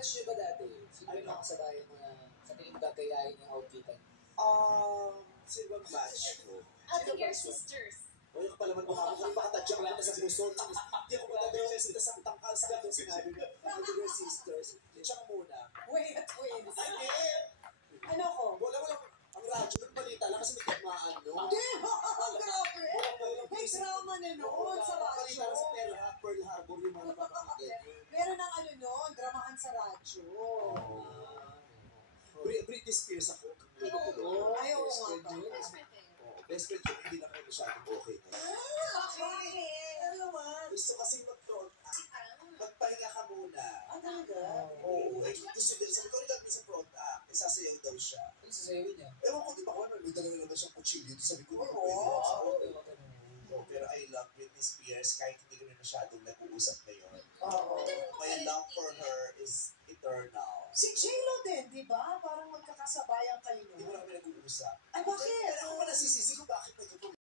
batch nyo ba dati? Sino yung nakasabayan mo na sa tingin ba kayahin yung outfitan? Sino bang batch ko? Sino your sisters? O yung pala man baka ako pakatadya ko na sa puso. Hindi ako magagawa sila sa tangkal sa itong sinabi ko. Your sisters. Tsaka muna. Wait. Ano ko? Wala. Ang radyo ng balita lang kasi may tagmaan, no? Hindi! Grabe! May drama na noon sa Balita lang sa radyo. Pearl Harbor yung mga napakagad. Meron ng ano noon, dramahan sa radyo. Britney Spears ako. Ayaw nga ba? Best friend ko, hindi na kayo masyadong okay. Bakit? Ano man? Gusto kasi magpahinga ka muna. Talaga? Oo. Gusto din. Sabi ko, rin sa front act. Isasayaw daw siya. Ano sasayawin niya? Ewan ko, di ba ko ano, may dalawa naman siyang kutsilyo. Sabi ko, pero I love Britney Spears kahit hindi kami masyadong nag-uusap ngayon. My love for her is eternal. Si J-Lo din, di ba? Parang magkakasabayan kayo Hindi mo noon. na kami nag-uusap. Ay, bakit? Pero ako pa nasisisi ko,